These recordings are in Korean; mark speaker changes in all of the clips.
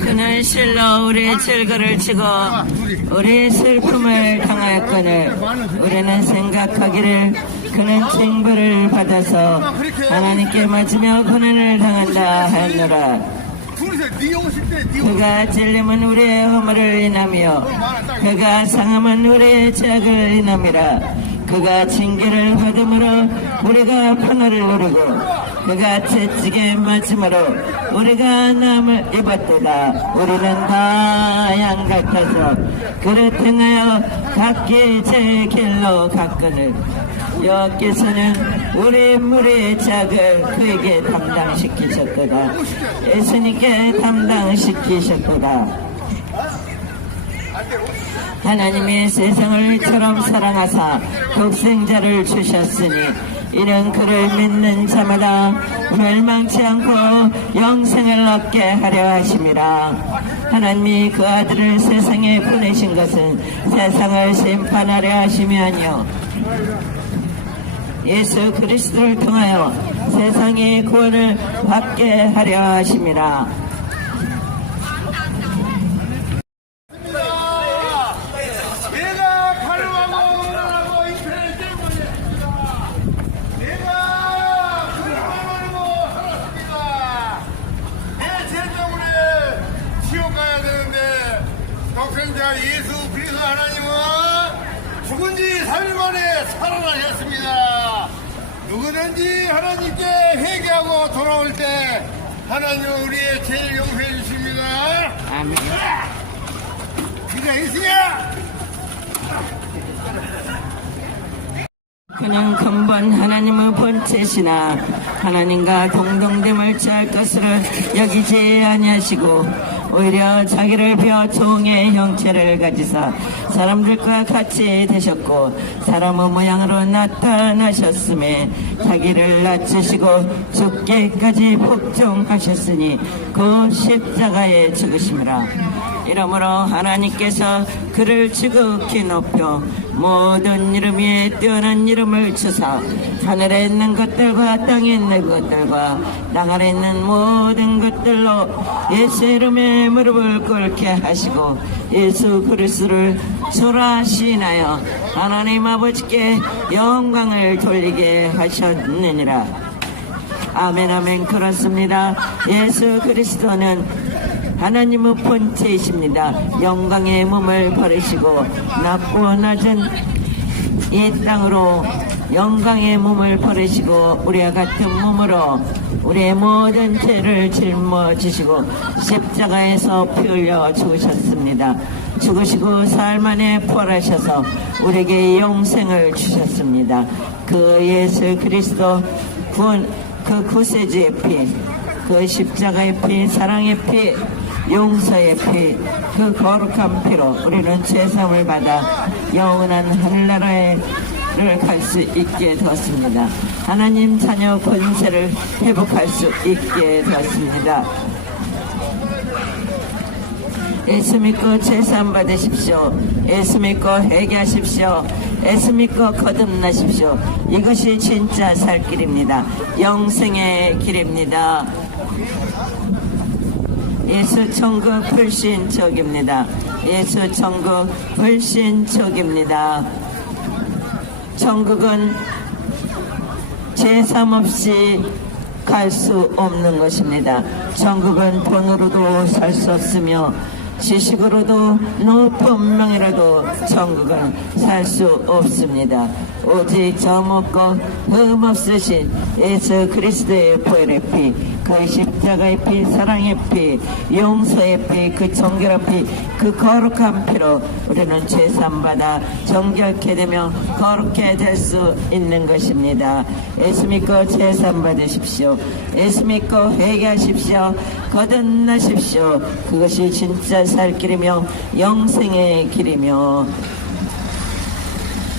Speaker 1: 그는 실로 우리의 질거를 치고 우리의 슬픔을 당하였거늘 우리는 생각하기를 그는 징벌을 받아서 하나님께 맞으며 고난을 당한다 하였노라. 그가 찔림은 우리의 허물을 인하며 그가 상함은 우리의 죄악을 인함이라 그가 징계를 받음으로 우리가 평화를 누리고 그가 채찍에 맞음으로 우리가 남을 입었도다. 우리는 다 양 같아서 그를 통하여 각기 제 길로 갔거늘. 여호께서는 우리 무리의 죄악을 그에게 담당시키셨도다. 예수님께 담당시키셨도다 하나님이 세상을 이처럼 사랑하사 독생자를 주셨으니 이는 그를 믿는 자마다 멸망치 않고 영생을 얻게 하려 하심이라 하나님이 그 아들을 세상에 보내신 것은 세상을 심판하려 하심이 아니요. 예수 그리스도를 통하여 세상의 구원을 받게 하려 하심이라
Speaker 2: 내가 가려하고 오라고 인터넷 때문이었습니다. 내가 그러하고 살았습니다. 내 죄 때문에 지옥 가야 되는데 독생자 예수 그리스도 하나님은 죽은 지 3일 만에 살아나셨습니다. 누구든지 하나님께 회개하고 돌아올 때 하나님은 우리의 죄를 용서해 주십니다.
Speaker 1: 아멘
Speaker 2: 네가 있으냐?
Speaker 1: 그는 근본 하나님의 본체시나 하나님과 동등됨을 취할 것으로 여기지 아니하시고 오히려 자기를 비워 종의 형체를 가지사 사람들과 같이 되셨고 사람의 모양으로 나타나셨음에 자기를 낮추시고 죽기까지 복종하셨으니 그 십자가에 죽으심이라. 이러므로 하나님께서 그를 지극히 높여 모든 이름 위에 뛰어난 이름을 주사 하늘에 있는 것들과 땅에 있는 것들과 땅 아래 있는 모든 것들로 예수 이름에 무릎을 꿇게 하시고 예수 그리스도를 소라시나여 하나님 아버지께 영광을 돌리게 하셨느니라. 아멘 아멘. 그렇습니다. 예수 그리스도는 하나님의 본체이십니다. 영광의 몸을 버리시고 낮고 낮은 이 땅으로 영광의 몸을 버리시고 우리와 같은 몸으로 우리의 모든 죄를 짊어지시고 십자가에서 피 흘려 죽으셨습니다. 죽으시고 사흘 만에 부활하셔서 우리에게 영생을 주셨습니다. 그 예수 그리스도 구원 그 구세주의 피, 그 십자가의 피, 사랑의 피, 용서의 피, 그 거룩한 피로 우리는 죄사함을 받아 영원한 하늘나라에 갈수 있게 되었습니다. 하나님 자녀 권세를 회복할 수 있게 되었습니다. 예수 믿고 죄사함 받으십시오. 예수 믿고 회개하십시오. 예수 믿고 거듭나십시오. 이것이 진짜 살 길입니다. 영생의 길입니다. 예수 천국 불신척입니다. 예수 천국 불신척입니다. 천국은 죄삼 없이 갈 수 없는 것입니다. 천국은 돈으로도 살 수 없으며 지식으로도 높은 명이라도 천국은 살 수 없습니다. 오직 점 없고 흠 없으신 예수 그리스도의 보혈의 피, 그 십자가의 피, 사랑의 피, 용서의 피, 그 정결한 피, 그 거룩한 피로 우리는 죄삼받아 정결케 되며 거룩게 될수 있는 것입니다. 예수 믿고 죄삼받으십시오. 예수 믿고 회개하십시오. 거듭나십시오. 그것이 진짜 살 길이며 영생의 길이며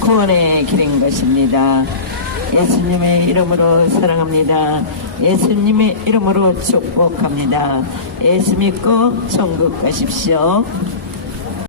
Speaker 1: 구원의 길인 것입니다. 예수님의 이름으로 사랑합니다. 예수님의 이름으로 축복합니다. 예수 믿고 천국 가십시오.